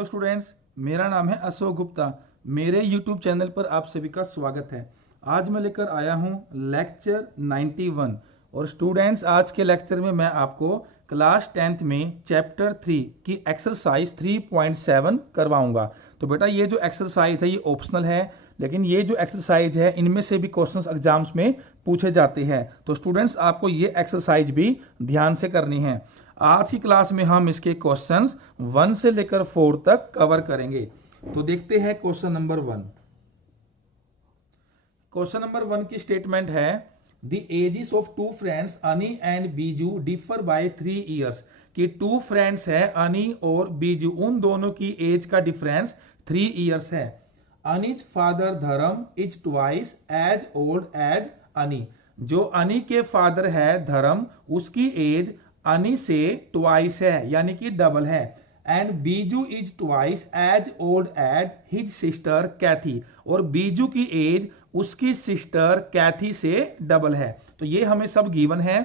Hello students, मेरा नाम है अशोक गुप्ता। मेरे यूट्यूब चैनल पर आप सभी का स्वागत है। आज मैं लेकर आया हूं लेक्चर 91 और स्टूडेंट्स आज के लेक्चर में मैं आपको क्लास 10th में चैप्टर 3 की एक्सरसाइज 3.7 करवाऊंगा। तो बेटा ये जो एक्सरसाइज है ये ऑप्शनल है, लेकिन ये जो एक्सरसाइज है इनमें से भी क्वेश्चंस एग्जाम्स में पूछे जाते हैं। तो स्टूडेंट्स आपको ये एक्सरसाइज भी ध्यान से करनी है। आज की क्लास में हम इसके क्वेश्चंस 1 से लेकर 4 तक कवर करेंगे। तो देखते हैं क्वेश्चन नंबर 1। क्वेश्चन नंबर 1 की स्टेटमेंट है the ages of two friends Ani and Biju differ by 3 years. कि टू फ्रेंड्स है अनी और बीजू, उन दोनों की एज का डिफरेंस 3 ईयर्स है। Ani's father Dharam is twice as old as Ani. जो अनी के फादर है धर्म, उसकी एज अनी से ट्वाइस है, यानी कि डबल है। And Biju is twice as old as his sister Kathy. और बीजू की एज उसकी सिस्टर कैथी से डबल है। तो ये हमें सब गिवन है।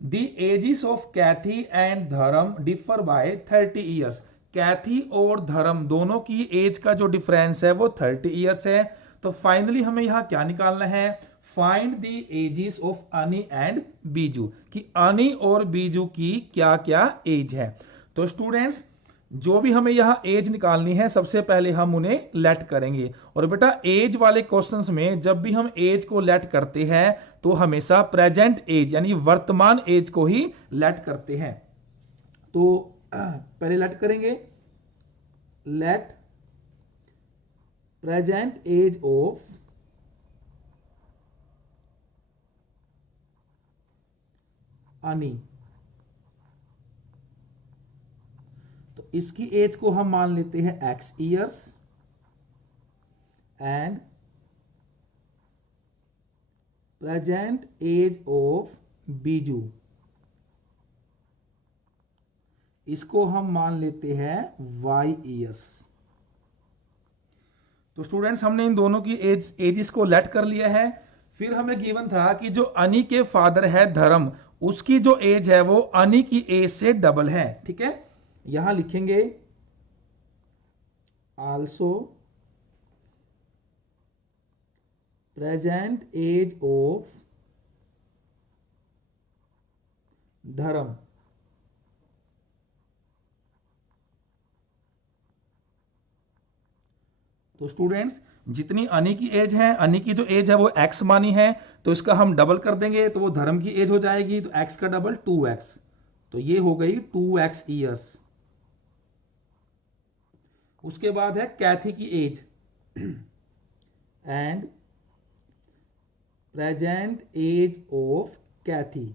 The ages of Cathy and Dharam differ by 30 years. Cathy और धर्म दोनों की एज का जो डिफरेंस है वो 30 ईयर्स है। तो फाइनली हमें यहां क्या निकालना है? फाइंड द एजेस ऑफ अनी एंड बीजू। कि अनी और बीजू की क्या क्या एज है। तो स्टूडेंट्स जो भी हमें यहां एज निकालनी है सबसे पहले हम उन्हें लेट करेंगे। और बेटा एज वाले क्वेश्चंस में जब भी हम एज को लेट करते हैं तो हमेशा प्रेजेंट एज यानी वर्तमान एज को ही लेट करते हैं। तो पहले लेट करेंगे, लेट प्रेजेंट एज ऑफ अनी। तो इसकी एज को हम मान लेते हैं x years and present age of Biju, इसको हम मान लेते हैं y ईयर्स। तो स्टूडेंट्स हमने इन दोनों की एजेस को लेट कर लिया है। फिर हमें गिवन था कि जो अनी के फादर है धर्म, उसकी जो एज है वो अनी की एज से डबल है। ठीक है, यहां लिखेंगे आल्सो प्रेजेंट एज ऑफ धर्म। तो स्टूडेंट्स जितनी अनी की एज है, अनी की जो एज है वो x मानी है, तो इसका हम डबल कर देंगे तो वो धर्म की एज हो जाएगी। तो x का डबल 2x, तो ये हो गई 2x ईयर्स। उसके बाद है कैथी की age and present age of Kathy.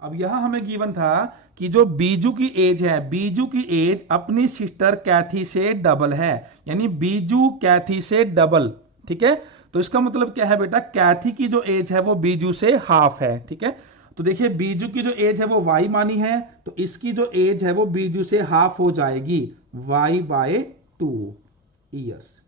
अब यहां हमें गिवन था कि जो बीजू की एज है, बीजू की एज अपनी सिस्टर कैथी से डबल है, यानी बीजू कैथी से डबल। ठीक है, तो इसका मतलब क्या है बेटा? कैथी की जो एज है वो बीजू से हाफ है। ठीक है, तो देखिए बीजू की जो एज है वो y मानी है, तो इसकी जो एज है वो बीजू से हाफ हो जाएगी y/2 ईयर्स।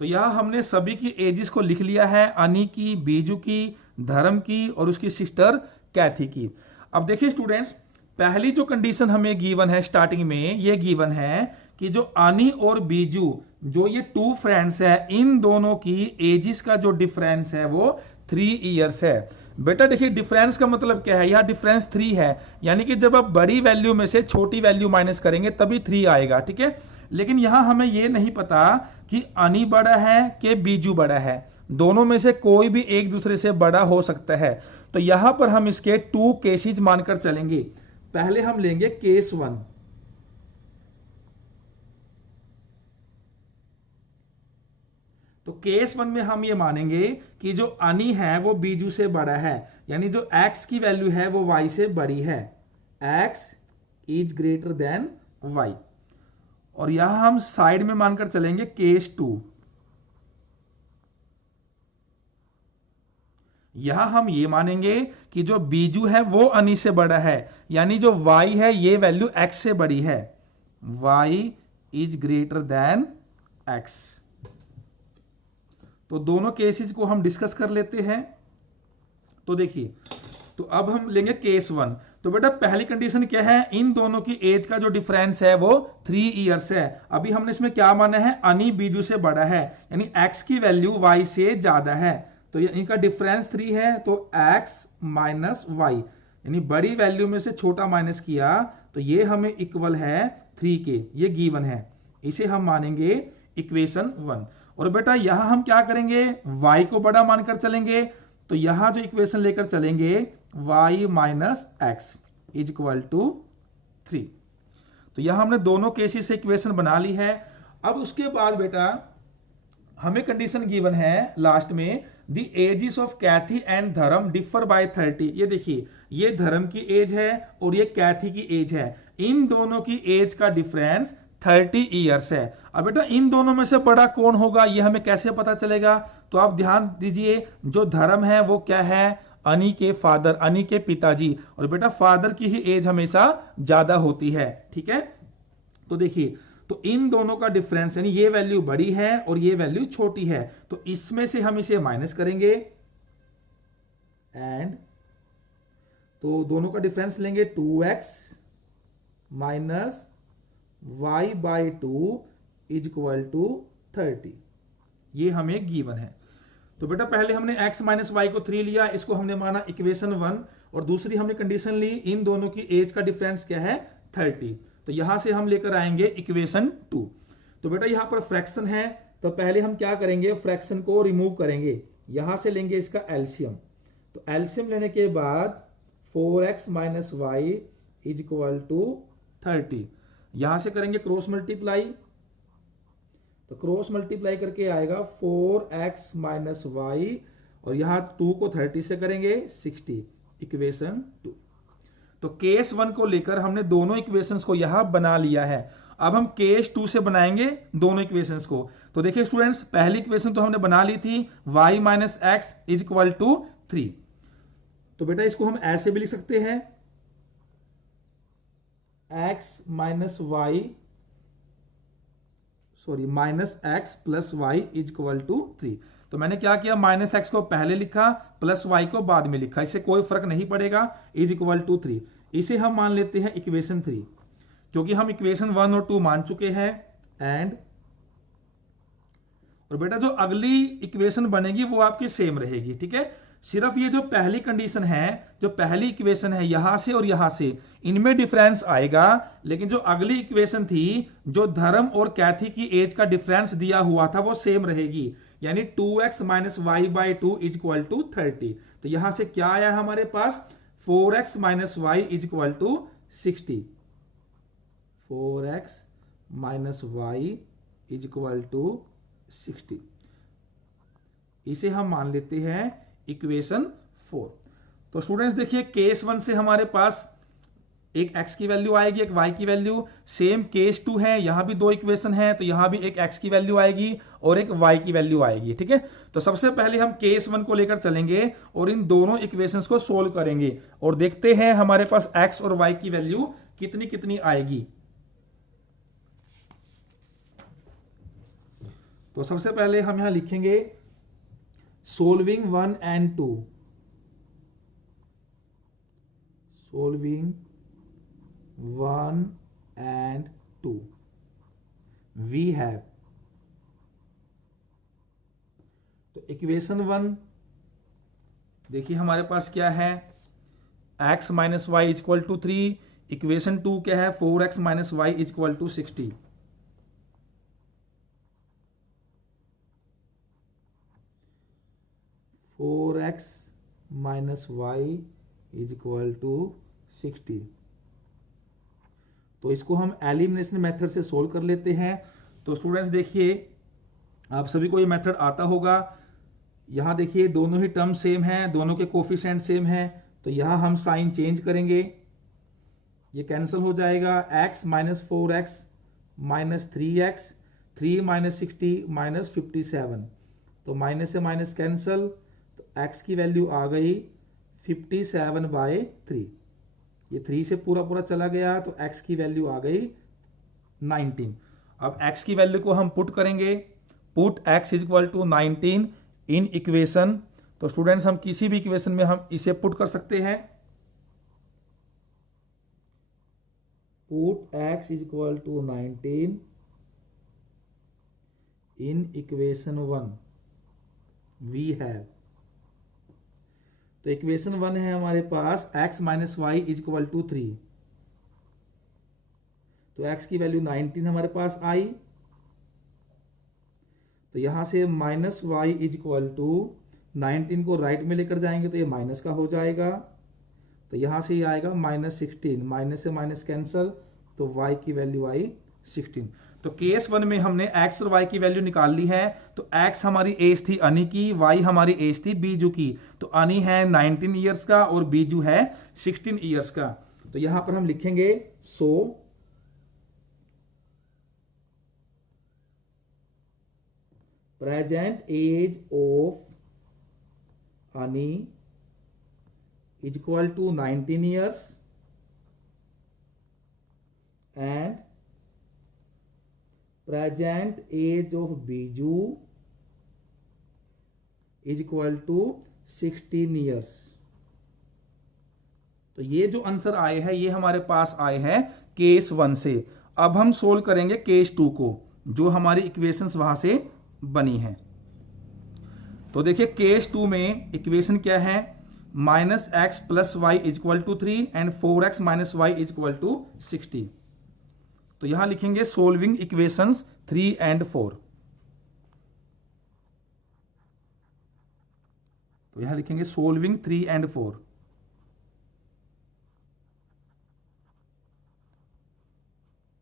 तो यहां हमने सभी की एजेस को लिख लिया है, अनी की, बीजू की, धर्म की और उसकी सिस्टर कैथी की। अब देखिए स्टूडेंट्स, पहली जो कंडीशन हमें गिवन है स्टार्टिंग में, ये गिवन है कि जो अनी और बीजू, जो ये टू फ्रेंड्स है, इन दोनों की एजेस का जो डिफरेंस है वो 3 ईयर्स है। बेटा देखिए डिफरेंस का मतलब क्या है? यह डिफरेंस 3 है, यानी कि जब आप बड़ी वैल्यू में से छोटी वैल्यू माइनस करेंगे तभी 3 आएगा। ठीक है, लेकिन यहां हमें यह नहीं पता कि अनी बड़ा है कि बीजू बड़ा है। दोनों में से कोई भी एक दूसरे से बड़ा हो सकता है। तो यहां पर हम इसके 2 केसेस मानकर चलेंगे। पहले हम लेंगे केस 1। तो केस 1 में हम ये मानेंगे कि जो अनी है वो बीजू से बड़ा है, यानी जो x की वैल्यू है वो y से बड़ी है। x is greater than y। और यहां हम साइड में मानकर चलेंगे केस 2। यहां हम ये मानेंगे कि जो बीजू है वो अनी से बड़ा है, यानी जो y है ये वैल्यू x से बड़ी है। y is greater than x। तो दोनों केसेस को हम डिस्कस कर लेते हैं। तो देखिए, तो अब हम लेंगे केस 1। तो बेटा पहली कंडीशन क्या है, इन दोनों की एज का जो डिफरेंस है वो 3 इयर्स है। अभी हमने इसमें क्या माना है, अनी बीजू से बड़ा है, यानी x की वैल्यू y से ज्यादा है, तो इनका डिफरेंस 3 है, तो x माइनस वाई, यानी बड़ी वैल्यू में से छोटा माइनस किया तो ये हमें इक्वल है 3 के, ये गिवन है, इसे हम मानेंगे इक्वेशन 1। और बेटा यहां हम क्या करेंगे, y को बड़ा मानकर चलेंगे, तो यहां जो इक्वेशन लेकर चलेंगे y minus x is equal to 3। तो यहां हमने दोनों केसेस से इक्वेशन बना ली है। अब उसके बाद बेटा हमें कंडीशन गिवन है लास्ट में, the ages of Cathy and Dharam differ by 30। ये देखिए, ये धर्म की एज है और ये कैथी की एज है, इन दोनों की एज का डिफरेंस 30 इयर्स है। अब बेटा इन दोनों में से बड़ा कौन होगा, ये हमें कैसे पता चलेगा, तो आप ध्यान दीजिए, जो धर्म है वो क्या है, अनी के फादर, अनी के पिताजी, और बेटा फादर की ही एज हमेशा ज्यादा होती है, ठीक है। तो देखिए, तो इन दोनों का डिफरेंस, यानी ये वैल्यू बड़ी है और ये वैल्यू छोटी है, तो इसमें से हम इसे माइनस करेंगे, एंड तो दोनों का डिफरेंस लेंगे 2x minus y by 2 is equal to 30, ये हमें गिवन है। तो बेटा पहले हमने x माइनस वाई को 3 लिया, इसको हमने माना इक्वेशन 1, और दूसरी हमने कंडीशन ली, इन दोनों की एज का डिफरेंस क्या है 30, तो यहां से हम लेकर आएंगे इक्वेशन 2। तो बेटा यहां पर फ्रैक्शन है, तो पहले हम क्या करेंगे, फ्रैक्शन को रिमूव करेंगे, यहां से लेंगे इसका एलसीएम, तो एलसीएम लेने के बाद 4x minus y is equal to 30, यहां से करेंगे क्रॉस मल्टीप्लाई, तो क्रॉस मल्टीप्लाई करके आएगा 4x माइनस वाई, और यहां 2 को 30 से करेंगे 60, इक्वेशन 2। तो केस 1 को लेकर हमने दोनों इक्वेशंस को यहां बना लिया है। अब हम केस 2 से बनाएंगे दोनों इक्वेशंस को। तो देखिए स्टूडेंट्स, पहली इक्वेशन तो हमने बना ली थी, y minus x is equal to 3, तो बेटा इसको हम ऐसे भी लिख सकते हैं, x minus y, sorry minus x plus y is equal to 3। तो मैंने क्या किया, माइनस एक्स को पहले लिखा, प्लस वाई को बाद में लिखा, इससे कोई फर्क नहीं पड़ेगा, इज इक्वल टू 3। इसे हम मान लेते हैं इक्वेशन 3, क्योंकि हम इक्वेशन 1 और 2 मान चुके हैं। एंड और बेटा जो अगली इक्वेशन बनेगी वो आपकी सेम रहेगी, ठीक है। सिर्फ ये जो पहली कंडीशन है, जो पहली इक्वेशन है यहां से और यहां से, इनमें डिफरेंस आएगा, लेकिन जो अगली इक्वेशन थी, जो धर्म और कैथी की एज का डिफरेंस दिया हुआ था वो सेम रहेगी, यानी 2x minus y by 2 is equal to 30। तो यहां से क्या आया हमारे पास, 4x minus y is equal to 60, 4x minus y is equal to 60, इसे हम मान लेते हैं इक्वेशन 4। तो स्टूडेंट्स देखिए, केस 1 से हमारे पास एक x की वैल्यू आएगी, एक y की वैल्यू, सेम केस 2 है, यहां भी 2 इक्वेशन है, तो यहां भी एक x की वैल्यू आएगी और एक y की वैल्यू आएगी, ठीक है। तो सबसे पहले हम केस 1 को लेकर चलेंगे और इन दोनों इक्वेशंस को सोल्व करेंगे और देखते हैं हमारे पास x और y की वैल्यू कितनी कितनी आएगी। तो सबसे पहले हम यहां लिखेंगे solving 1 and 2, solving 1 and 2, we have, तो इक्वेशन 1 देखिए हमारे पास क्या है, x minus y is equal to 3, equation 2 क्या है, 4x minus y is equal to 60। Four x minus y is equal to 60। तो इसको हम एलिमिनेशन मेथड से सोल्व कर लेते हैं। तो स्टूडेंट्स देखिए, आप सभी को ये मेथड आता होगा। यहां देखिए दोनों ही टर्म सेम हैं, दोनों के कोफिशिएंट सेम हैं, तो यहां हम साइन चेंज करेंगे, ये कैंसिल हो जाएगा, x minus 4x minus 3x, 3 minus 60 minus 57, तो माइनस से माइनस कैंसिल, तो x की वैल्यू आ गई 57/3, ये 3 से पूरा पूरा चला गया, तो x की वैल्यू आ गई 19। अब x की वैल्यू को हम पुट करेंगे, put x is equal to 19 in equation. तो स्टूडेंट्स हम किसी भी इक्वेशन में हम इसे पुट कर सकते हैं। Put x is equal to 19 in equation 1 we have. तो इक्वेशन 1 है हमारे पास x minus y is equal to 3। तो x की वैल्यू 19 हमारे पास आई, तो यहां से minus y is equal to 19 को राइट में लेकर जाएंगे तो ये माइनस का हो जाएगा, तो यहां से ये आएगा -16, माइनस से माइनस कैंसल, तो y की वैल्यू आई 16। तो केस 1 में हमने x और y की वैल्यू निकाल ली है। तो x हमारी एज थी अनी की, y हमारी एज थी बीजू की। तो अनी है 19 ईयर्स का और बीजू है 16 ईयर्स का। तो यहां पर हम लिखेंगे सो प्रेजेंट एज ऑफ अनी is equal to 19 years and present age of Biju is equal to 16 years। तो ये जो आंसर आए हैं ये हमारे पास आए हैं केस 1 से। अब हम सोल्व करेंगे केस 2 को, जो हमारी इक्वेशंस वहां से बनी है। तो देखिए केस 2 में इक्वेशन क्या है, -x + y is equal to 3 and 4x - y is equal to 60। तो यहां लिखेंगे सोल्विंग इक्वेशंस 3 एंड 4। तो यहां लिखेंगे सोल्विंग 3 एंड 4।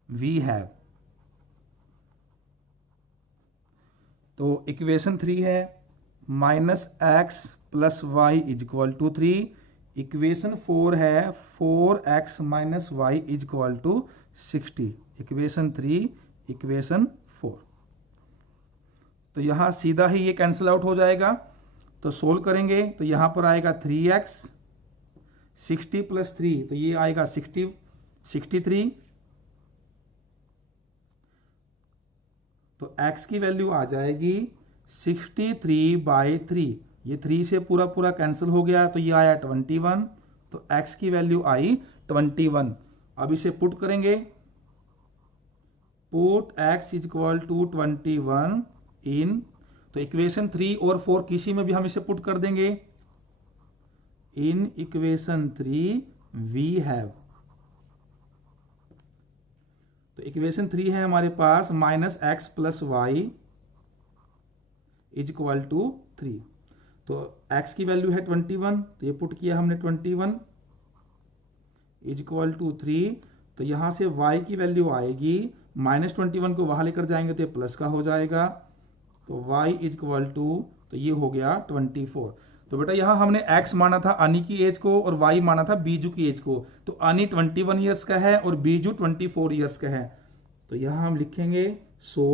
वी हैव, तो इक्वेशन 3 है -x + y is equal to 3। Equation 4 है 4x - y is equal to 60। Equation 3, equation 4। तो यहां सीधा ही ये कैंसिल आउट हो जाएगा। तो सोल्व करेंगे तो यहां पर आएगा 3x, 60 + 3 तो ये आएगा 63। तो x की वैल्यू आ जाएगी 63/3। ये 3 से पूरा पूरा कैंसिल हो गया, तो ये आया 21। तो x की वैल्यू आई 21। अब इसे पुट करेंगे, put x is equal to 21 in, तो इक्वेशन 3 और 4 किसी में भी हम इसे पुट कर देंगे। इन इक्वेशन 3 वी हैव, तो इक्वेशन 3 है हमारे पास -x + y is equal to 3। तो x की वैल्यू है 21, तो ये पुट किया हमने 21 इज इक्वल टू 3। तो यहां से y की वैल्यू आएगी, -21 को वहां लेकर जाएंगे तो ये प्लस का हो जाएगा। तो y इज इक्वल टू, तो ये हो गया 24। तो बेटा यहां हमने x माना था अनी की एज को और y माना था बीजू की एज को। तो अनी 21 ईयर्स का है और बीजू 24 ईयर्स का है। तो यहां हम लिखेंगे so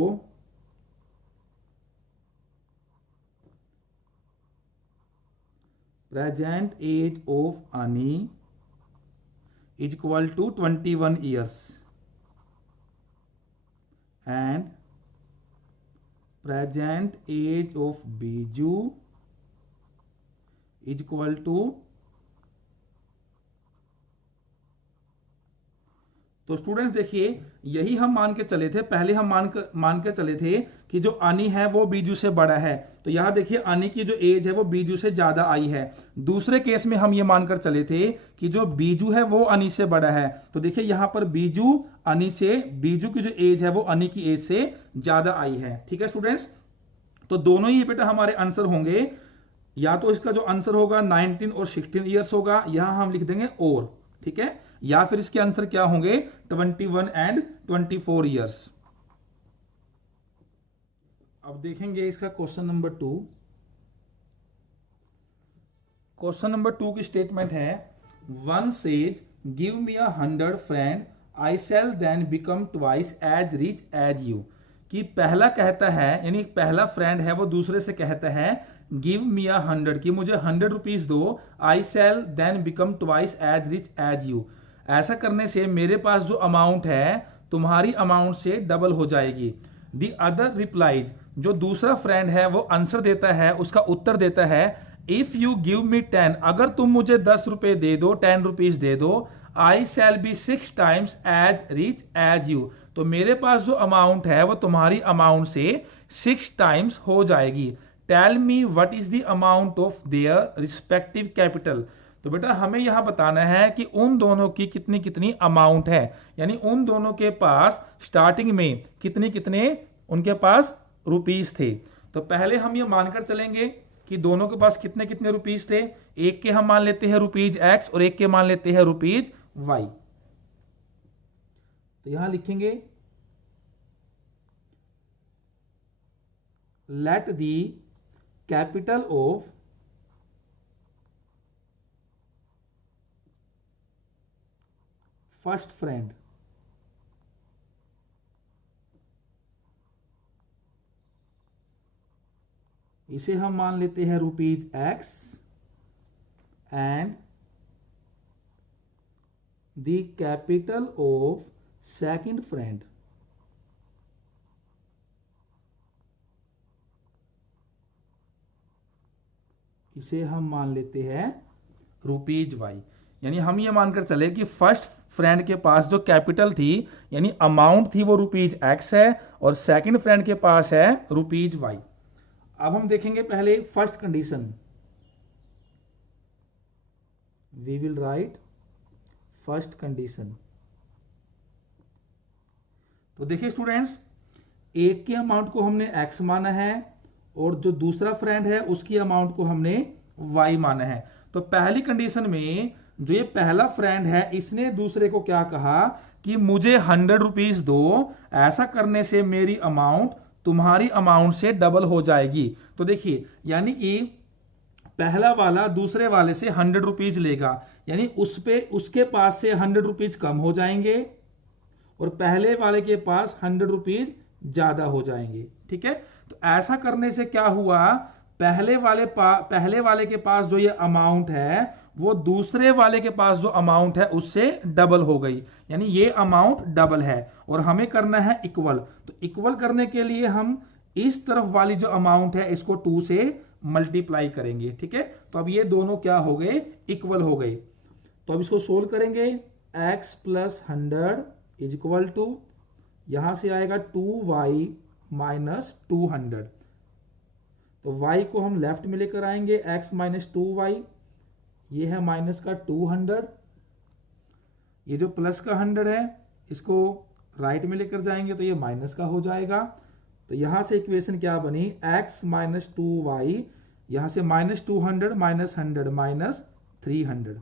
present age of Ani is equal to 21 years and present age of Biju is equal to, तो स्टूडेंट्स देखिए यही हम मान के चले थे। पहले हम मान के चले थे कि जो अनी है वो बीजू से बड़ा है। तो यहां देखिए अनी की जो एज है वो बीजू से ज्यादा आई है। दूसरे केस में हम ये मानकर चले थे कि जो बीजू है वो अनी से बड़ा है। तो देखिए यहां पर बीजू की जो एज है वो अनी की एज से ज्यादा आई है। ठीक है स्टूडेंट्स, तो दोनों ही बेटा हमारे आंसर होंगे। या तो इसका जो आंसर होगा 19 और 16 ईयर्स होगा, यहां हम लिख देंगे और, ठीक है, या फिर इसके आंसर क्या होंगे 21 एंड 24 ईयर्स। अब देखेंगे इसका क्वेश्चन नंबर 2। क्वेश्चन नंबर 2 की स्टेटमेंट है, one says give me 100 friend I shall then become twice as rich as you. कि पहला कहता है, यानी पहला फ्रेंड है वो दूसरे से कहता है गिव मी 100 कि मुझे 100 रुपीज दो, I shall then become twice as rich as you. ऐसा करने से मेरे पास जो अमाउंट है तुम्हारी अमाउंट से डबल हो जाएगी। द अदर रिप्लाइज, जो दूसरा फ्रेंड है वो आंसर देता है, उसका उत्तर देता है इफ यू गिव मी 10, अगर तुम मुझे 10 रुपए दे दो, 10 रुपीज दे दो, I shall be 6 times as rich as you, तो मेरे पास जो अमाउंट है वो तुम्हारी अमाउंट से 6 टाइम्स हो जाएगी। Tell me what is the amount of their respective capital, तो बेटा हमें यहां बताना है कि उन दोनों की कितनी कितनी अमाउंट है, यानी उन दोनों के पास स्टार्टिंग में कितने कितने उनके पास रुपीस थे। तो पहले हम ये मानकर चलेंगे कि दोनों के पास कितने कितने रुपीस थे। एक के हम मान लेते हैं रुपीज एक्स और एक के मान लेते हैं रुपीज वाई। तो यहां लिखेंगे let the capital of first friend इसे हम मान लेते हैं rupees x and the capital of second friend इसे हम मान लेते हैं रुपीज वाई। यानी हम ये मानकर चले कि फर्स्ट फ्रेंड के पास जो कैपिटल थी यानी अमाउंट थी वो रुपीज एक्स है और सेकंड फ्रेंड के पास है रुपीज वाई। अब हम देखेंगे पहले first condition, we will write first condition. तो देखिए स्टूडेंट्स, एक के अमाउंट को हमने एक्स माना है और जो दूसरा फ्रेंड है उसकी अमाउंट को हमने वाई माना है। तो पहली कंडीशन में जो ये पहला फ्रेंड है इसने दूसरे को क्या कहा कि मुझे 100 रुपीज दो, ऐसा करने से मेरी अमाउंट तुम्हारी अमाउंट से डबल हो जाएगी। तो देखिए यानी कि पहला वाला दूसरे वाले से 100 रुपीज लेगा, यानी उसके पास से 100 रुपीज कम हो जाएंगे और पहले वाले के पास 100 रुपीज ज्यादा हो जाएंगे। ठीक है, तो ऐसा करने से क्या हुआ, पहले वाले के पास जो ये अमाउंट है वो दूसरे वाले के पास जो अमाउंट है उससे डबल हो गई, यानी ये अमाउंट डबल है और हमें करना है इक्वल। तो इक्वल करने के लिए हम इस तरफ वाली जो अमाउंट है इसको 2 से मल्टीप्लाई करेंगे। ठीक है, तो अब ये दोनों क्या हो गए, इक्वल हो गए। तो अब इसको सोल्व करेंगे, x plus 100 is equal to, यहां से आएगा 2y माइनस 200। तो y को हम लेफ्ट में लेकर आएंगे, x माइनस 2y, ये है माइनस का 200, ये जो प्लस का 100 है इसको राइट में लेकर जाएंगे तो ये माइनस का हो जाएगा। तो यहां से इक्वेशन क्या बनी, x माइनस 2y, यहां से माइनस 200 माइनस 100 माइनस 300।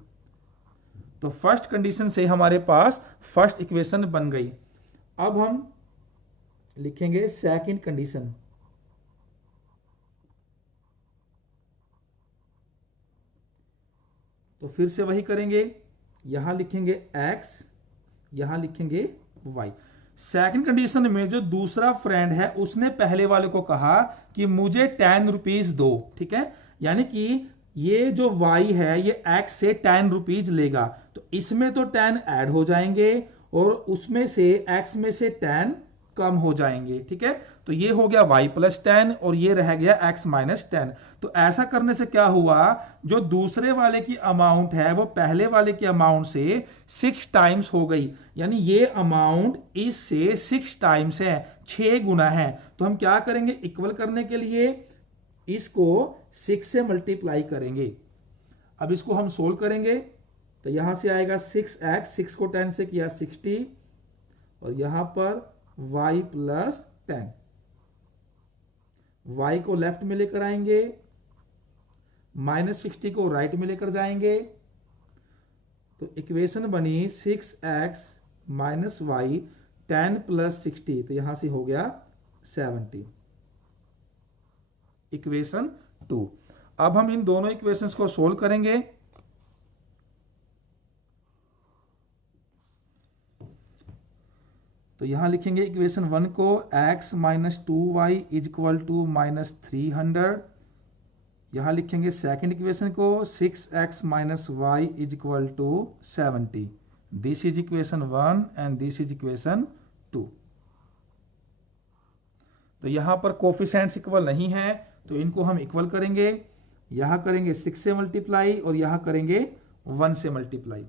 तो फर्स्ट कंडीशन से हमारे पास फर्स्ट इक्वेशन बन गई। अब हम लिखेंगे सेकंड कंडीशन। तो फिर से वही करेंगे, यहां लिखेंगे x, यहां लिखेंगे y। सेकंड कंडीशन में जो दूसरा फ्रेंड है उसने पहले वाले को कहा कि मुझे 10 रुपीज दो। ठीक है, यानी कि ये जो y है ये x से 10 रुपीज लेगा, तो इसमें तो 10 ऐड हो जाएंगे और उसमें से x में से 10 कम हो जाएंगे। ठीक है, तो ये हो गया y प्लस 10 और ये रह गया x माइनस 10। तो ऐसा करने से क्या हुआ, जो दूसरे वाले की अमाउंट है वो पहले वाले की अमाउंट से 6 टाइम्स हो गई, यानी ये अमाउंट इससे 6 टाइम्स है, 6 गुना है। तो हम क्या करेंगे, इक्वल करने के लिए इसको 6 से मल्टीप्लाई करेंगे। अब इसको हम सोल्व करेंगे तो यहां से आएगा 6x, 6 को 10 से किया 60 और यहां पर y प्लस 10, y को लेफ्ट में लेकर आएंगे, माइनस 60 को राइट में लेकर जाएंगे। तो इक्वेशन बनी 6x माइनस y 10 प्लस 60, तो यहां से हो गया 70, इक्वेशन 2। अब हम इन दोनों इक्वेशंस को सोल्व करेंगे। तो यहां लिखेंगे इक्वेशन 1 को x minus 2y is equal to minus 300। यहां लिखेंगे सेकंड इक्वेशन को 6x minus y is equal to 70। This is equation 1 and this is equation 2। तो यहां पर कोफिशिएंट्स इक्वल नहीं है तो इनको हम इक्वल करेंगे। यहाँ करेंगे 6 से मल्टीप्लाई और यहाँ करेंगे 1 से मल्टीप्लाई।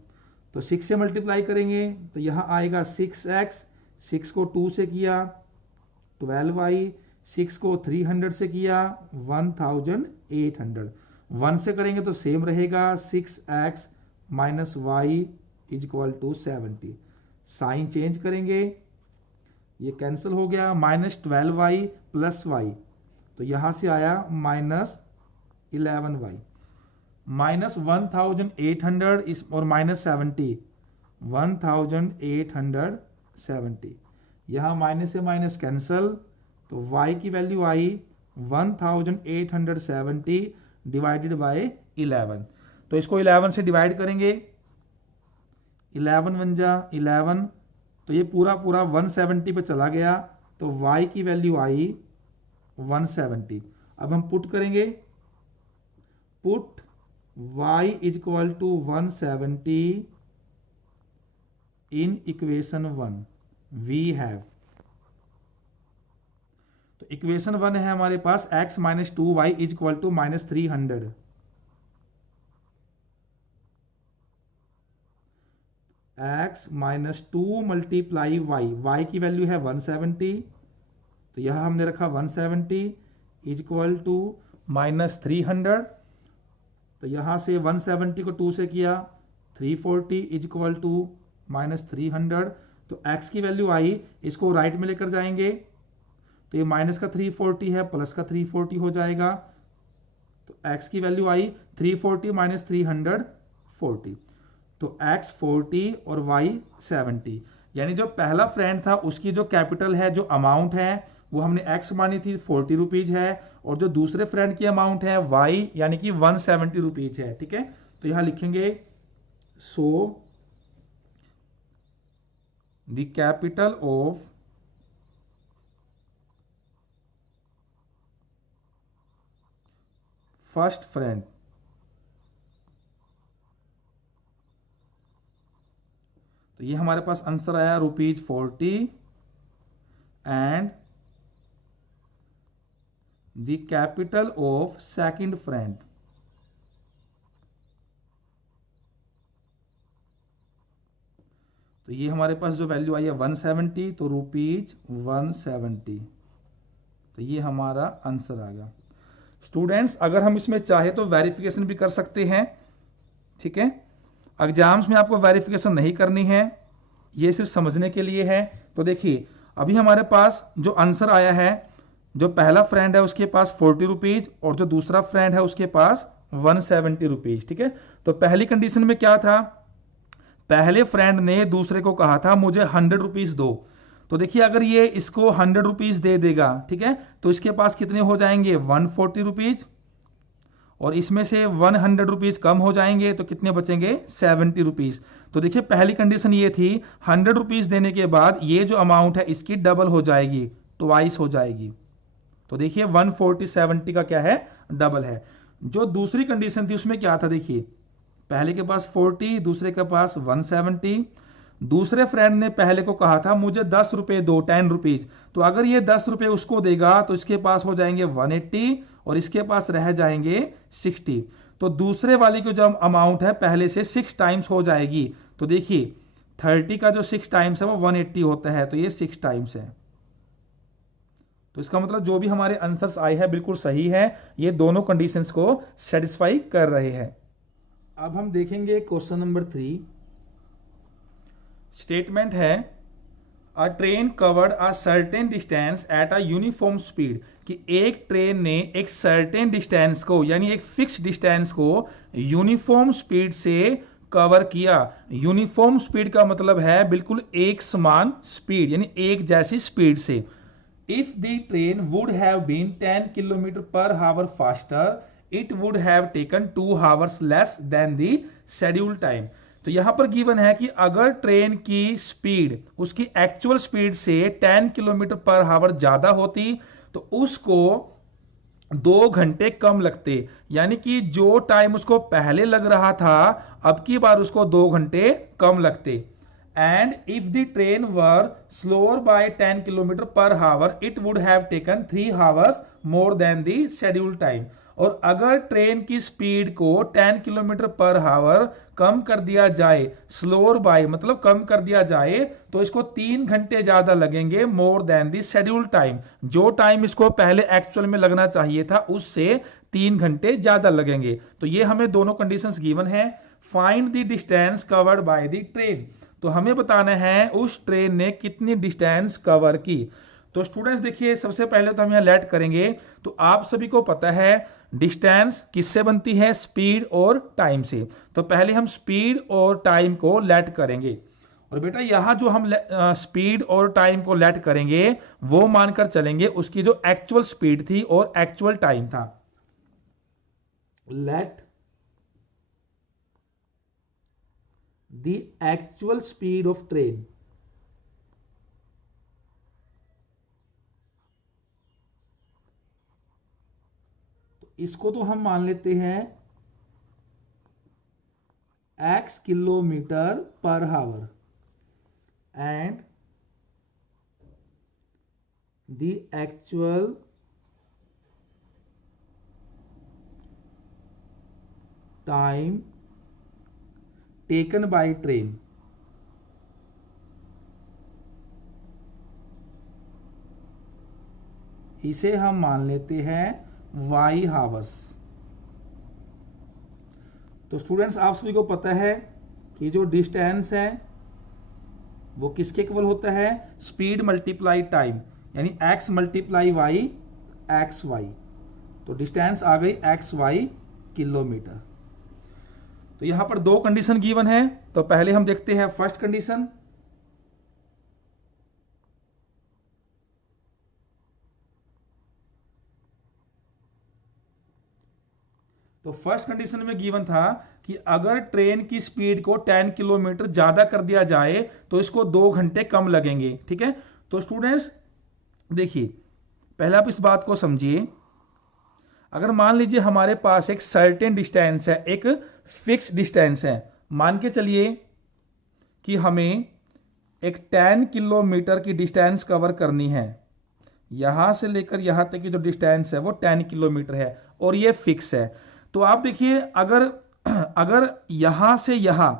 तो 6 से मल्टीप्लाई करेंगे तो यहाँ आएगा 6x, 6 को 2 से किया 12y, 6 को 300 से किया 1800, 1 से करेंगे तो सेम रहेगा 6x minus y is equal to 70। Sign change करेंगे, ये कैंसिल हो गया, माइनस 12y प्लस y, तो यहां से आया माइनस 11y, माइनस 1800 इस और माइनस 70 1870, यहां माइनस से माइनस कैंसिल, तो y की वैल्यू आई 1870 डिवाइडेड बाय 11। तो इसको 11 से डिवाइड करेंगे, 11 बन जा 11, तो ये पूरा 170 पे चला गया, तो y की वैल्यू आई 170। अब हम पुट करेंगे, put y is equal to 170 in equation 1 we have. तो इक्वेशन 1 है हमारे पास x minus 2y is equal to minus 300। x minus 2 multiply y की वैल्यू है 170, तो यह हमने रखा 170 इज इक्वल टू माइनस 300, तो यहां से 170 को 2 से किया 340 इज इक्वल टू माइनस 300। तो x की वैल्यू आई, इसको राइट में लेकर जाएंगे तो ये माइनस का 340 है प्लस का 340 हो जाएगा, तो x की वैल्यू आई 340 माइनस 340, तो x 40 और y 70। यानी जो पहला फ्रेंड था उसकी जो कैपिटल है, जो अमाउंट है वो हमने x मानी थी 40 रुपीज है, और जो दूसरे फ्रेंड की अमाउंट है y यानी कि 170 रुपीज है। ठीक है, तो यहां लिखेंगे so the capital of first friend, तो ये हमारे पास आंसर आया ₹40 and the capital of second friend, तो ये हमारे पास जो वैल्यू आई है 170, तो ₹170, तो ये हमारा आंसर आ गया। स्टूडेंट्स अगर हम इसमें चाहे तो वेरिफिकेशन भी कर सकते हैं। ठीक है, एग्जाम्स में आपको वेरिफिकेशन नहीं करनी है, ये सिर्फ समझने के लिए है। तो देखिए अभी हमारे पास जो आंसर आया है, जो पहला फ्रेंड है उसके पास 40 रुपीज और जो दूसरा फ्रेंड है उसके पास 170 रुपीज। ठीक है, तो पहली कंडीशन में क्या था, पहले फ्रेंड ने दूसरे को कहा था मुझे 100 रुपीज दो, तो देखिए अगर ये इसको 100 रुपीज दे देगा, ठीक है, तो इसके पास कितने हो जाएंगे 140 रुपीज, और इसमें से 100 रुपीज कम हो जाएंगे तो कितने बचेंगे 70 रुपीज। तो देखिए पहली कंडीशन ये थी 100 रुपीज देने के बाद ये जो अमाउंट है इसकी डबल हो जाएगी, ट्वाइस हो जाएगी। तो देखिए 140 70 का क्या है, डबल है। जो दूसरी कंडीशन थी उसमें क्या था, देखिए पहले के पास 40, दूसरे के पास 170, दूसरे फ्रेंड ने पहले को कहा था मुझे 10 रुपए दो, 10 रुपीज, तो अगर ये 10 रुपए उसको देगा तो इसके पास हो जाएंगे 180 और इसके पास रह जाएंगे 60। तो दूसरे वाली की जो अमाउंट है पहले से 6 टाइम्स हो जाएगी। तो देखिए 30 का जो 6 टाइम्स है वो 180 होता है, तो ये 6 टाइम्स है। तो इसका मतलब जो भी हमारे आंसर्स आए हैं बिल्कुल सही है, ये दोनों कंडीशंस को सेटिस्फाई कर रहे हैं। अब हम देखेंगे क्वेश्चन नंबर 3। स्टेटमेंट है अ train covered a certain distance at a uniform speed, कि एक ट्रेन ने एक सर्टेन डिस्टेंस को यानी एक फिक्स डिस्टेंस को यूनिफॉर्म स्पीड से कवर किया। यूनिफॉर्म स्पीड का मतलब है बिल्कुल एक समान स्पीड, यानी एक जैसी स्पीड से। If the train would have been 10 kilometre per hour faster, it would have taken 2 hours less than the schedule time. तो यहां पर गिवन है कि अगर ट्रेन की स्पीड उसकी एक्चुअल स्पीड से 10 किलोमीटर पर आवर ज्यादा होती तो उसको 2 घंटे कम लगते, यानी कि जो टाइम उसको पहले लग रहा था अब की बार उसको 2 घंटे कम लगते। And if the train were slower by 10 kilometre per hour, it would have taken 3 hours more than the schedule time. और अगर ट्रेन की स्पीड को 10 किलोमीटर पर आवर कम कर दिया जाए, स्लोअर बाय मतलब कम कर दिया जाए, तो इसको 3 घंटे ज्यादा लगेंगे मोर देन दी शेड्यूल टाइम। जो टाइम इसको पहले एक्चुअल में लगना चाहिए था उससे 3 घंटे ज्यादा लगेंगे। तो ये हमें दोनों कंडीशंस गिवन है। Find the distance covered by the train, तो हमें बताना है उस ट्रेन ने कितनी डिस्टेंस कवर की। तो स्टूडेंट्स देखिए, सबसे पहले तो हम यहाँ लेट करेंगे। तो आप सभी को पता है डिस्टेंस किससे बनती है, स्पीड और टाइम से। तो पहले हम स्पीड और टाइम को लेट करेंगे। और बेटा यहाँ जो हम स्पीड और टाइम को लेट करेंगे वो मानकर चलेंगे उसकी जो एक्चुअल स्पीड थी और एक्चुअल टाइम था। Let the actual speed of train इसको तो हम मान लेते हैं x kilometre per our and the actual time taken by train, इसे हम मान लेते हैं y हावर्स। तो स्टूडेंट्स आप सभी को पता है कि जो डिस्टेंस है वो किसके इक्वल होता है, स्पीड मल्टीप्लाई टाइम, यानी x multiply y x y. तो डिस्टेंस आ गई एक्स वाई किलोमीटर। तो यहां पर दो कंडीशन गिवन है। तो पहले हम देखते हैं फर्स्ट कंडीशन। तो फर्स्ट कंडीशन में गिवन था कि अगर ट्रेन की स्पीड को 10 किलोमीटर ज्यादा कर दिया जाए तो इसको 2 घंटे कम लगेंगे। ठीक है, तो स्टूडेंट्स देखिए, पहले आप इस बात को समझिए। अगर मान लीजिए हमारे पास एक सर्टेन डिस्टेंस है, एक फिक्स डिस्टेंस है, मान के चलिए कि हमें एक 10 किलोमीटर की डिस्टेंस कवर करनी है। यहां से लेकर यहां तक की जो डिस्टेंस है वो 10 किलोमीटर है और ये फिक्स है। तो आप देखिए, अगर अगर यहां से यहां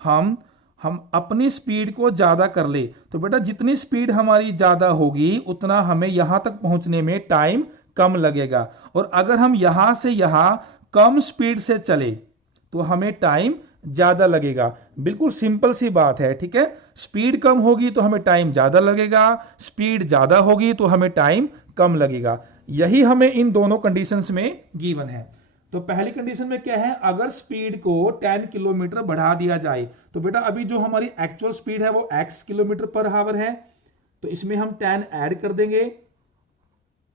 हम अपनी स्पीड को ज्यादा कर ले तो बेटा जितनी स्पीड हमारी ज्यादा होगी उतना हमें यहां तक पहुंचने में टाइम कम लगेगा। और अगर हम यहां से यहां कम स्पीड से चले तो हमें टाइम ज्यादा लगेगा। बिल्कुल सिंपल सी बात है। ठीक है, स्पीड कम होगी तो हमें टाइम ज्यादा लगेगा, स्पीड ज्यादा होगी तो हमें टाइम कम लगेगा। यही हमें इन दोनों कंडीशंस में गिवन है। तो पहली कंडीशन में क्या है, अगर स्पीड को 10 किलोमीटर बढ़ा दिया जाए तो बेटा अभी जो हमारी एक्चुअल स्पीड है वो x किलोमीटर पर आवर है, तो इसमें हम 10 ऐड कर देंगे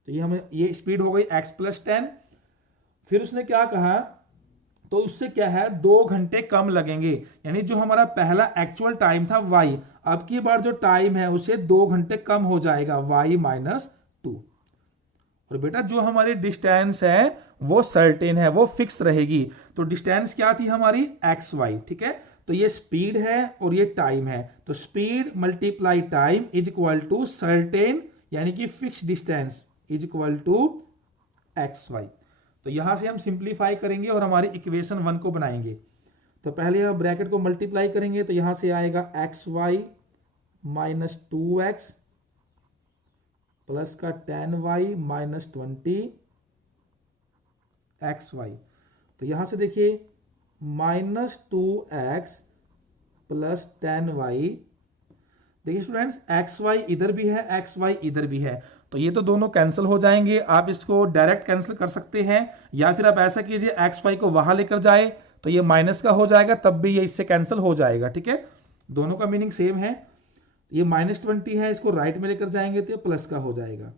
तो ये स्पीड हो गई x प्लस 10। फिर उसने क्या कहा, तो उससे क्या है 2 घंटे कम लगेंगे, यानी जो हमारा पहला एक्चुअल टाइम था y, अब की बार जो टाइम है उसे 2 घंटे कम हो जाएगा y-2। और बेटा जो हमारी डिस्टेंस है वो सर्टेन है, वो फिक्स रहेगी। तो डिस्टेंस क्या थी हमारी एक्स वाई। ठीक है, तो ये स्पीड है और ये टाइम है, तो speed multiply time is equal to certain यानी कि fix distance is equal to x y. तो यहां से हम सिंप्लीफाई करेंगे और हमारी इक्वेशन 1 को बनाएंगे। तो पहले हम ब्रैकेट को मल्टीप्लाई करेंगे तो यहां से आएगा x Y minus 2x plus का 10y माइनस 20 एक्स वाई। तो यहां से देखिए -2x प्लस 10y। देखिए स्टूडेंट्स, एक्स वाई इधर भी है, एक्स वाई इधर भी है, तो ये तो दोनों कैंसिल हो जाएंगे। आप इसको डायरेक्ट कैंसिल कर सकते हैं या फिर आप ऐसा कीजिए एक्स वाई को वहां लेकर जाए तो ये माइनस का हो जाएगा, तब भी ये इससे कैंसिल हो जाएगा। ठीक है, दोनों का मीनिंग सेम है। ये -20 है, इसको राइट में लेकर जाएंगे तो ये प्लस का हो जाएगा।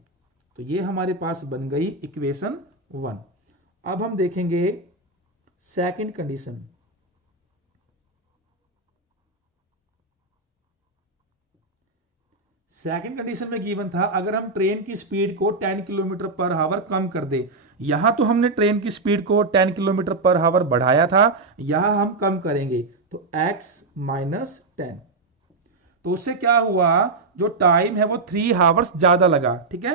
तो ये हमारे पास बन गई इक्वेशन 1। अब हम देखेंगे सेकंड कंडीशन। सेकंड कंडीशन में गिवन था अगर हम ट्रेन की स्पीड को 10 किलोमीटर पर आवर कम कर दे। यहां तो हमने ट्रेन की स्पीड को 10 किलोमीटर पर आवर बढ़ाया था, यहां हम कम करेंगे तो x माइनस 10। तो उससे क्या हुआ, जो टाइम है वो 3 आवर्स ज्यादा लगा। ठीक है,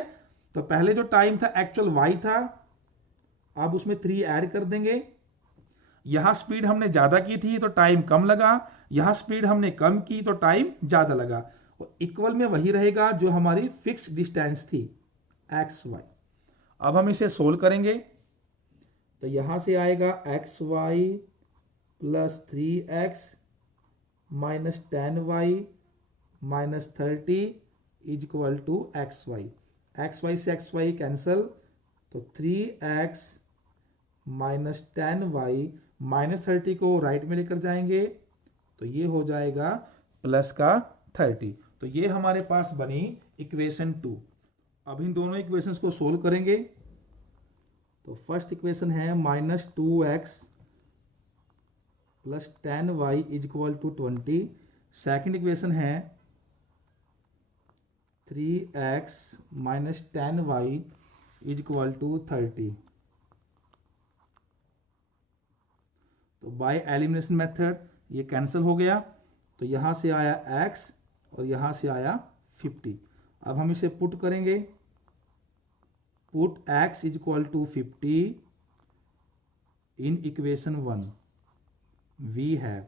तो पहले जो टाइम था एक्चुअल y था, अब उसमें 3 ऐड कर देंगे। यहां स्पीड हमने ज्यादा की थी तो टाइम कम लगा, यहां स्पीड हमने कम की तो टाइम ज्यादा लगा। और इक्वल में वही रहेगा जो हमारी फिक्स डिस्टेंस थी एक्स वाई। अब हम इसे सोल्व करेंगे तो यहां से आएगा x y plus 3x minus 10y minus 30 is equal to x y. X y से एक्स वाई कैंसल, तो 3x माइनस 10y माइनस 30 को राइट में लेकर जाएंगे तो ये हो जाएगा प्लस का 30। तो ये हमारे पास बनी इक्वेशन 2। अब इन दोनों इक्वेशंस को सोल्व करेंगे तो फर्स्ट इक्वेशन है minus 2x plus 10y is equal to 20। Second equation है 3x minus 10y is equal to 30। तो बाय एलिमिनेशन मेथड ये कैंसिल हो गया, तो यहां से आया x और यहां से आया 50। अब हम इसे पुट करेंगे, put x is equal to 50 in equation 1 we have.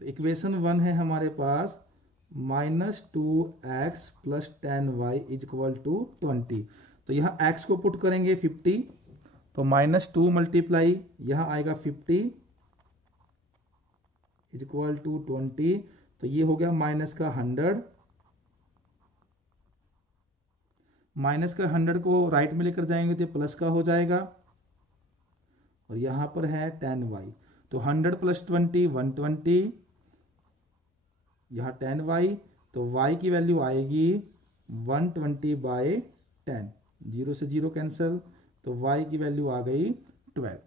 तो इक्वेशन 1 है हमारे पास minus 2x plus 10y is equal to 20। तो यहाँ x को पुट करेंगे 50, तो माइनस 2 मल्टीप्लाई यहाँ आएगा 50 इज इक्वल टू 20। तो ये हो गया माइनस का 100, माइनस का 100 को राइट में लेकर जाएंगे तो प्लस का हो जाएगा, और यहां पर है 10y। तो 100 प्लस 20 120, यहाँ 10y, तो y की वैल्यू आएगी 120 बाय 10, 0 से 0 कैंसिल, तो y की वैल्यू आ गई 12।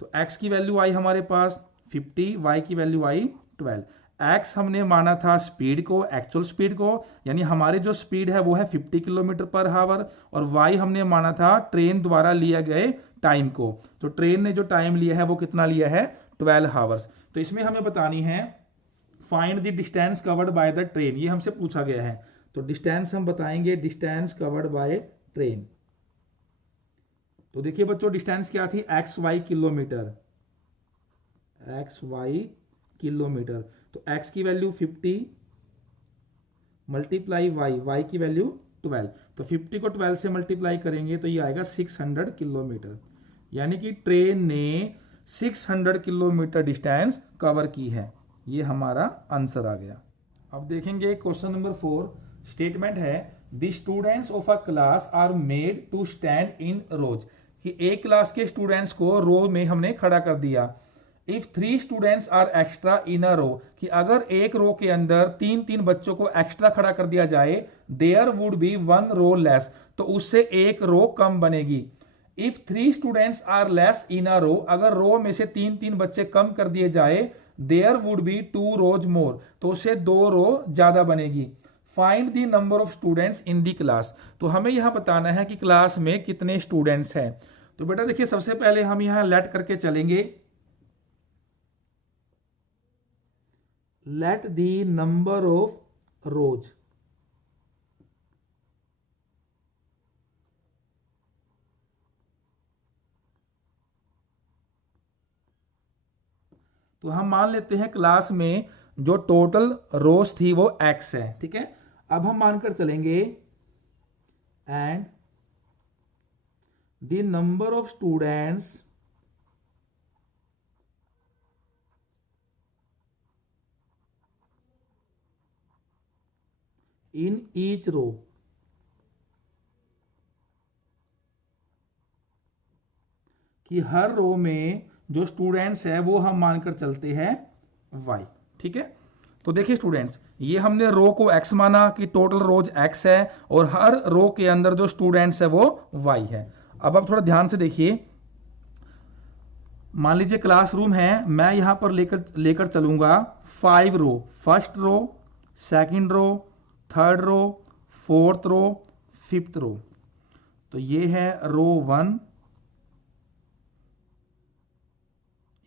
तो x की वैल्यू आई हमारे पास 50, y की वैल्यू आई 12। x हमने माना था स्पीड को, एक्चुअल स्पीड को, यानी हमारी जो स्पीड है वो है 50 किलोमीटर पर हावर, और y हमने माना था ट्रेन द्वारा लिया गए टाइम को। तो ट्रेन ने जो टाइम लिया है वो कितना लिया है 12 हावर्स। तो इसमें हमें बतानी है find the distance covered by the train, ये हमसे पूछा गया है। तो डिस्टेंस हम बताएंगे, डिस्टेंस कवर्ड बाय ट्रेन। तो देखिए बच्चों डिस्टेंस क्या थी, x y kilometre, x y kilometre. तो x की वैल्यू 50 मल्टीप्लाई y की वैल्यू 12। तो 50 को 12 से मल्टीप्लाई करेंगे तो ये आएगा 600 किलोमीटर, यानी कि ट्रेन ने 600 किलोमीटर डिस्टेंस कवर की है। ये हमारा आंसर आ गया। अब देखेंगे क्वेश्चन नंबर 4। स्टेटमेंट है the students of a class are made to stand in rows, कि एक क्लास के स्टूडेंट्स को रो में हमने खड़ा कर दिया। If 3 students are extra in a रो, कि अगर एक रो के अंदर 3 बच्चों को एक्स्ट्रा खड़ा कर दिया जाए, there would be 1 row less, तो उससे एक रो कम बनेगी। If 3 students are less in a row, अगर रो में से 3 बच्चे कम कर दिए जाए, देयर वुड बी 2 रोज मोर, तो उससे 2 रो ज्यादा बनेगी। Find the number of students in the class, तो हमें यहां बताना है कि क्लास में कितने स्टूडेंट्स हैं। तो बेटा देखिए सबसे पहले हम यहां लेट करके चलेंगे, let the number of rows, तो हम मान लेते हैं क्लास में जो टोटल रोज थी वो x है, ठीक है। अब हम मानकर चलेंगे and the number of students in each row, कि हर रो में जो स्टूडेंट्स है वो हम मानकर चलते हैं y, ठीक है। तो देखिए स्टूडेंट्स, ये हमने रो को x माना कि टोटल रोज x है, और हर रो के अंदर जो स्टूडेंट्स है वो y है। अब आप थोड़ा ध्यान से देखिए, मान लीजिए क्लासरूम है, मैं यहां पर लेकर चलूंगा 5 row, first row, second row, third row, fourth row, fifth row. तो ये है रो 1,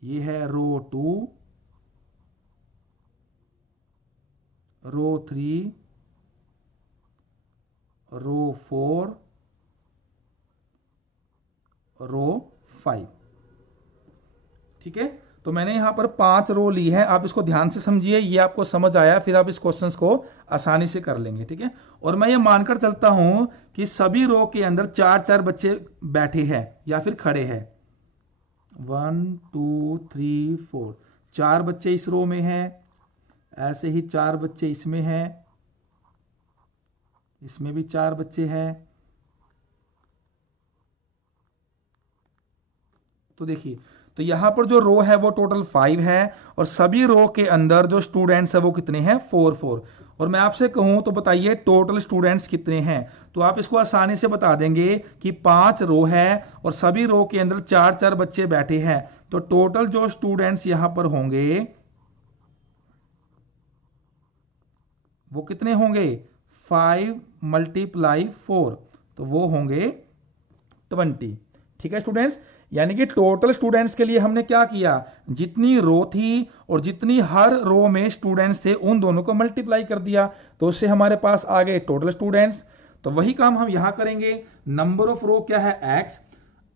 ये है रो 2, रो 3, रो 4, रो 5। ठीक है, तो मैंने यहां पर 5 रो ली है, आप इसको ध्यान से समझिए, ये आपको समझ आया, फिर आप इस क्वेश्चंस को आसानी से कर लेंगे। ठीक है, और मैं ये मानकर चलता हूं कि सभी रो के अंदर 4-4 बच्चे बैठे हैं या फिर खड़े हैं। 1 2 3 4, 4 बच्चे इस रो में हैं, ऐसे ही 4 बच्चे इसमें हैं, इसमें भी 4 बच्चे हैं। तो देखिए, तो यहां पर जो रो है वो टोटल 5 है, और सभी रो के अंदर जो स्टूडेंट्स है वो कितने हैं, 4 4। और मैं आपसे कहूं तो बताइए टोटल स्टूडेंट्स कितने हैं, तो आप इसको आसानी से बता देंगे कि 5 रो है और सभी रो के अंदर 4-4 बच्चे बैठे हैं, तो टोटल जो स्टूडेंट्स यहां पर होंगे वो कितने होंगे, 5 मल्टीप्लाई 4, तो वो होंगे 20। ठीक है स्टूडेंट्स, यानी कि टोटल स्टूडेंट्स के लिए हमने क्या किया, जितनी रो थी और जितनी हर रो में स्टूडेंट्स थे उन दोनों को मल्टीप्लाई कर दिया, तो उससे हमारे पास आ गए टोटल स्टूडेंट्स। तो वही काम हम यहां करेंगे। नंबर ऑफ रो क्या है, x,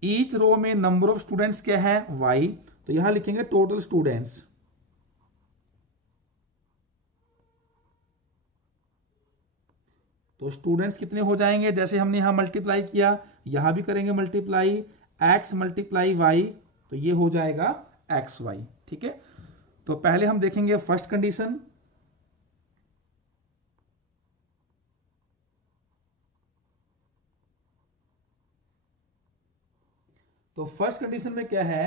ईच रो में नंबर ऑफ स्टूडेंट्स क्या है, y, तो यहां लिखेंगे टोटल स्टूडेंट्स। तो स्टूडेंट्स कितने हो जाएंगे, जैसे हमने यहां मल्टीप्लाई किया यहां भी करेंगे मल्टीप्लाई, x मल्टीप्लाई y, तो ये हो जाएगा xy। ठीक है, तो पहले हम देखेंगे फर्स्ट कंडीशन। तो फर्स्ट कंडीशन में क्या है,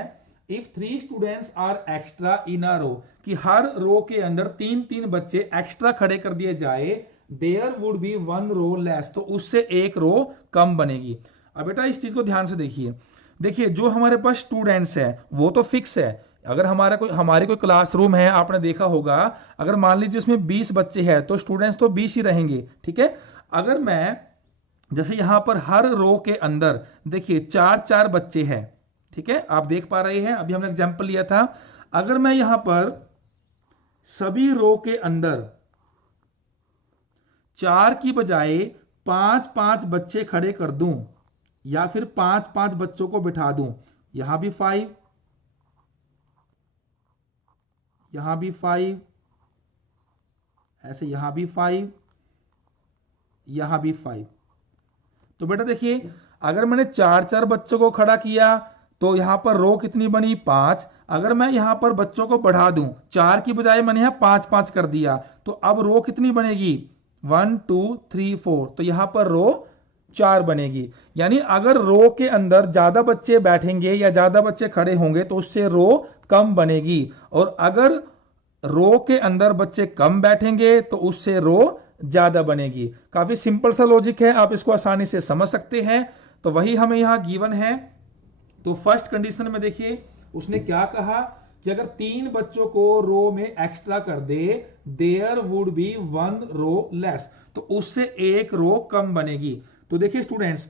if 3 students are extra in a रो, कि हर रो के अंदर 3-3 बच्चे एक्स्ट्रा खड़े कर दिए जाए, there would be 1 row less, तो उससे एक रो कम बनेगी। अब बेटा इस चीज को ध्यान से देखिए, देखिए जो हमारे पास स्टूडेंट्स है वो तो फिक्स है। अगर हमारी कोई क्लासरूम है, आपने देखा होगा, अगर मान लीजिए उसमें 20 बच्चे हैं तो स्टूडेंट्स तो 20 ही रहेंगे। ठीक है, अगर मैं जैसे यहां पर हर रो के अंदर देखिए 4-4 बच्चे हैं, ठीक है, आप देख पा रहे हैं, अभी हमने एग्जांपल लिया था। अगर मैं यहां पर सभी रो के अंदर 4 की बजाय 5-5 बच्चे खड़े कर दूं, या फिर 5-5 बच्चों को बिठा दूं, यहां भी 5, यहां भी 5, ऐसे यहां भी 5, यहां भी 5, तो बेटा देखिए अगर मैंने 4-4 बच्चों को खड़ा किया तो यहां पर रो कितनी बनी, 5। अगर मैं यहां पर बच्चों को बढ़ा दूं, 4 की बजाय मैंने यहां 5-5 कर दिया, तो अब रो कितनी बनेगी, 1 2 3 4, तो यहां पर रो 4 बनेगी। यानी अगर रो के अंदर ज्यादा बच्चे बैठेंगे या ज्यादा बच्चे खड़े होंगे तो उससे रो कम बनेगी, और अगर रो के अंदर बच्चे कम बैठेंगे तो उससे रो ज्यादा बनेगी। काफी सिंपल सा लॉजिक है, आप इसको आसानी से समझ सकते हैं। तो वही हमें यहां गिवन है। तो फर्स्ट कंडीशन में देखिए उसने क्या कहा कि अगर 3 बच्चों को रो में एक्स्ट्रा कर दे, there would be 1 row less, तो उससे एक रो कम बनेगी। तो देखिए स्टूडेंट्स,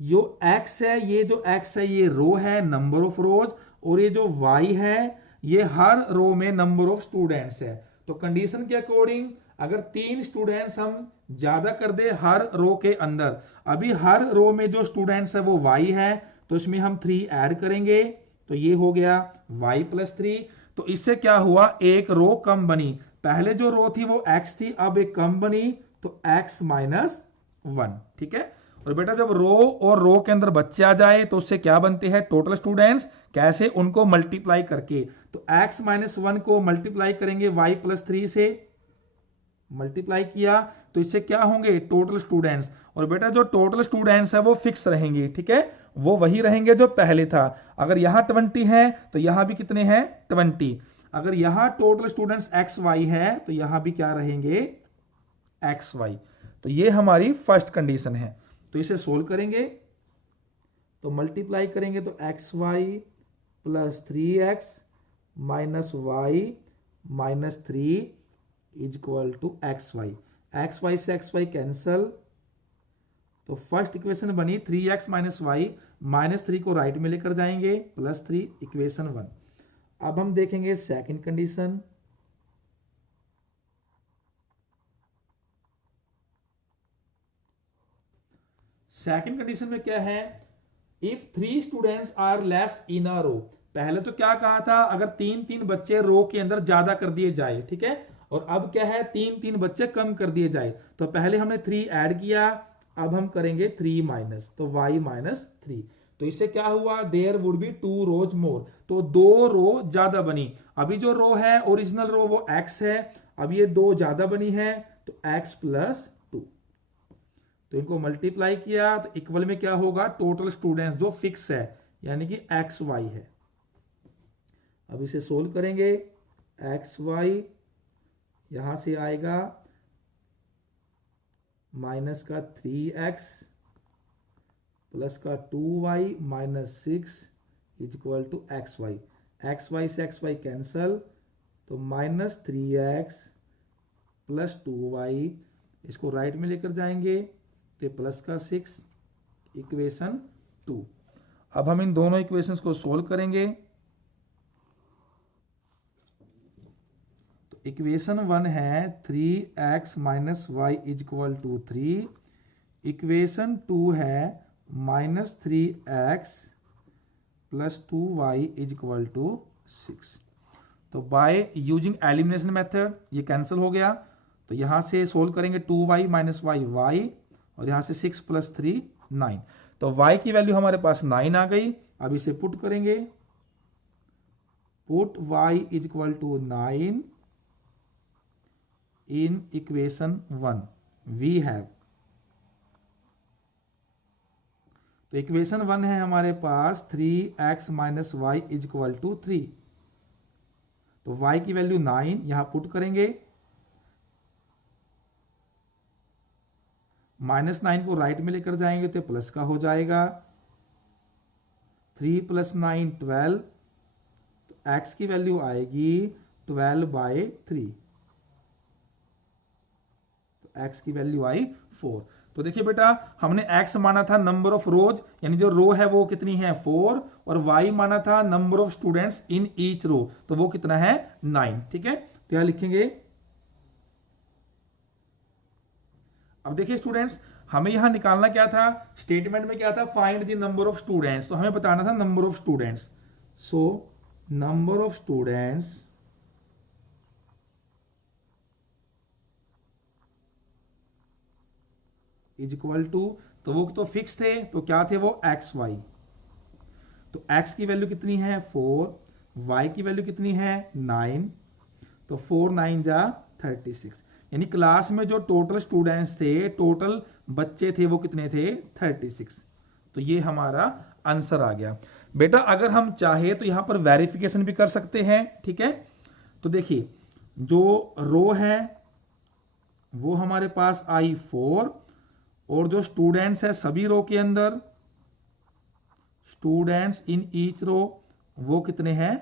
जो x है, ये जो x है ये रो है, नंबर ऑफ रोज, और ये जो y है ये हर रो में नंबर ऑफ स्टूडेंट्स है। तो कंडीशन के अकॉर्डिंग अगर 3 स्टूडेंट्स हम ज्यादा कर दे हर रो के अंदर, अभी हर रो में जो स्टूडेंट्स है वो y है, तो इसमें हम 3 ऐड करेंगे, तो ये हो गया y प्लस 3। तो इससे क्या हुआ, एक रो कम बनी, पहले जो रो थी वो x थी, अब एक कम बनी, तो x माइनस 1। ठीक है, और बेटा जब रो और रो के अंदर बच्चे आ जाए तो उससे क्या बनते हैं, टोटल स्टूडेंट्स, कैसे, उनको मल्टीप्लाई करके। तो x माइनस 1 को मल्टीप्लाई करेंगे y प्लस 3 से, मल्टीप्लाई किया तो इससे क्या होंगे, टोटल स्टूडेंट्स। और बेटा जो टोटल स्टूडेंट्स है वो फिक्स रहेंगे, ठीक है, वो वही रहेंगे जो पहले था। अगर यहां 20 है तो यहां भी कितने हैं, 20। अगर यहां टोटल स्टूडेंट्स एक्स वाई है तो यहां भी क्या रहेंगे, एक्स वाई। तो ये हमारी फर्स्ट कंडीशन है। तो इसे सोल्व करेंगे तो मल्टीप्लाई करेंगे तो x y plus 3x minus y minus 3 is equal to x y. X y से एक्स वाई कैंसल, तो फर्स्ट इक्वेशन बनी 3x माइनस वाई, माइनस 3 को राइट में लेकर जाएंगे, प्लस 3, इक्वेशन 1। अब हम देखेंगे सेकंड कंडीशन। सेकंड कंडीशन में क्या है, if 3 students are less in a row, पहले तो क्या कहा था, अगर 3-3 बच्चे रो के अंदर ज्यादा कर दिए जाए, ठीक है, और अब क्या है 3-3 बच्चे कम कर दिए जाए। तो पहले हमने 3 ऐड किया, अब हम करेंगे 3 माइनस, तो y माइनस 3। तो इससे क्या हुआ, देयर वुड बी 2 रोज मोर, तो 2 रो ज्यादा बनी। अभी जो रो है ओरिजिनल रो वो x है, अब ये 2 ज्यादा बनी है तो x प्लस 2। तो इनको मल्टीप्लाई किया तो इक्वल में क्या होगा, टोटल स्टूडेंट्स जो फिक्स है यानी कि एक्स वाई है। अब इसे सोल्व करेंगे, एक्स वाई यहां से आएगा माइनस का 3x प्लस का 2y minus 6 is equal to x y. X y से एक्स वाई कैंसल, तो माइनस 3x प्लस 2y, इसको राइट में लेकर जाएंगे तो प्लस का 6, इक्वेशन 2। अब हम इन दोनों इक्वेशंस को सोल्व करेंगे। तो इक्वेशन 1 है 3x minus y is equal to 3, equation 2 है minus 3x plus 2y is equal to 6। तो बाय यूजिंग एलिमिनेशन मेथड ये कैंसिल हो गया, तो यहां से सोल्व करेंगे 2y माइनस वाई y, और यहां से 6 प्लस 3 9। तो y की वैल्यू हमारे पास 9 आ गई। अब इसे पुट करेंगे, put y is equal to 9 in equation 1 we have. तो इक्वेशन 1 है हमारे पास 3x minus y is equal to 3। तो y की वैल्यू 9 यहां पुट करेंगे, माइनस 9 को राइट में लेकर जाएंगे तो प्लस का हो जाएगा, 3 प्लस 9 12, तो x की वैल्यू आएगी 12/3, तो x की वैल्यू आई 4। तो देखिए बेटा, हमने x माना था नंबर ऑफ रोज, यानी जो रो है वो कितनी है 4, और y माना था number of students in each row, तो वो कितना है 9। ठीक है, तो यहां लिखेंगे। अब देखिए स्टूडेंट्स, हमें यहां निकालना क्या था, स्टेटमेंट में क्या था, find the number of students, तो हमें बताना था number of students. So number of students is equal to, तो वो तो फिक्स थे, तो क्या थे वो एक्स वाई। तो x की वैल्यू कितनी है 4, y की वैल्यू कितनी है 9, तो 4 9 जा 36, यानी क्लास में जो टोटल स्टूडेंट्स थे, टोटल बच्चे थे वो कितने थे 36। तो ये हमारा आंसर आ गया। बेटा अगर हम चाहे तो यहां पर वेरिफिकेशन भी कर सकते हैं। ठीक है, तो देखिए जो रो है वो हमारे पास आई 4, और जो स्टूडेंट्स है सभी रो के अंदर, स्टूडेंट्स इन ईच रो वो कितने हैं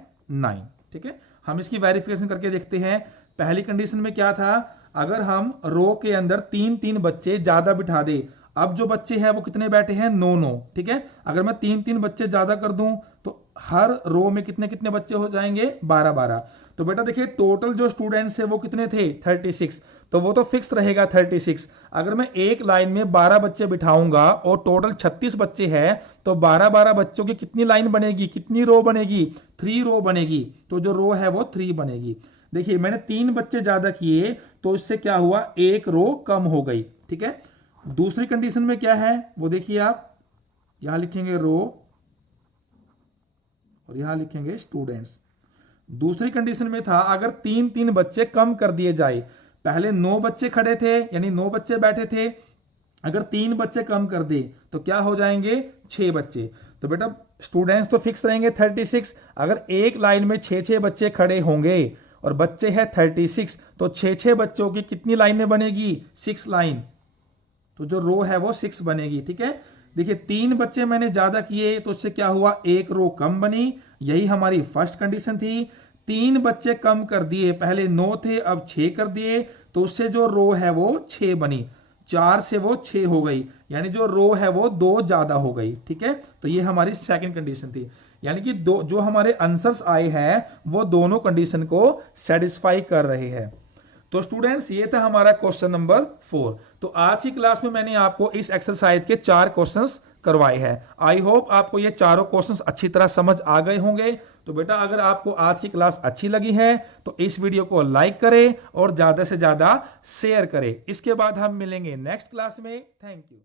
9। ठीक है, हम इसकी वेरिफिकेशन करके देखते हैं। पहली कंडीशन में क्या था, अगर हम रो के अंदर 3-3 बच्चे ज्यादा बिठा दे, अब जो बच्चे हैं वो कितने बैठे हैं 9-9। ठीक है, अगर मैं 3-3 बच्चे ज्यादा कर दूं तो हर रो में कितने कितने बच्चे हो जाएंगे 12-12। तो बेटा देखिए टोटल जो स्टूडेंट्स है वो कितने थे 36, तो वो तो फिक्स रहेगा 36। अगर मैं एक लाइन में 12 बच्चे बिठाऊंगा और टोटल 36 बच्चे हैं, तो 12-12 बच्चों की कितनी लाइन बनेगी, कितनी रो बनेगी 3 रो बनेगी। तो जो रो है वो 3 बनेगी। देखिए मैंने 3 बच्चे ज्यादा किए तो इससे क्या हुआ, एक रो कम हो गई। ठीक है, दूसरी कंडीशन में क्या है वो देखिए, आप यहां लिखेंगे रो और यहां लिखेंगे स्टूडेंट्स। दूसरी कंडीशन में था अगर 3-3 बच्चे कम कर दिए जाए, पहले 9 बच्चे खड़े थे यानी 9 बच्चे बैठे थे, अगर 3 बच्चे कम कर दे तो क्या हो जाएंगे 6 बच्चे। तो बेटा स्टूडेंट्स तो फिक्स रहेंगे 36, अगर एक लाइन में 6-6 बच्चे खड़े होंगे और बच्चे हैं 36, तो 6-6 बच्चों की कितनी लाइनें बनेगी 6 लाइन, तो जो रो है वो 6 बनेगी। ठीक है, देखिए 3 बच्चे मैंने ज्यादा किए तो उससे क्या हुआ, एक रो कम बनी, यही हमारी फर्स्ट कंडीशन थी। 3 बच्चे कम कर दिए, पहले 9 थे अब 6 कर दिए, तो उससे जो रो है वो 6 बनी, 4 से वो 6 हो गई, यानी जो रो है वो 2 ज्यादा हो गई। ठीक है, तो ये हमारी सेकंड कंडीशन थी, यानी कि दो जो हमारे आंसर्स आए हैं वो दोनों कंडीशन को सेटिस्फाई कर रहे हैं। तो स्टूडेंट्स ये था हमारा क्वेश्चन नंबर 4। तो आज की क्लास में मैंने आपको इस एक्सरसाइज के 4 क्वेश्चंस करवाए हैं। आई होप आपको ये चारों क्वेश्चंस अच्छी तरह समझ आ गए होंगे। तो बेटा अगर आपको आज की क्लास अच्छी लगी है तो इस वीडियो को लाइक करें और ज्यादा से ज्यादा शेयर करें। इसके बाद हम मिलेंगे नेक्स्ट क्लास में। Thank you.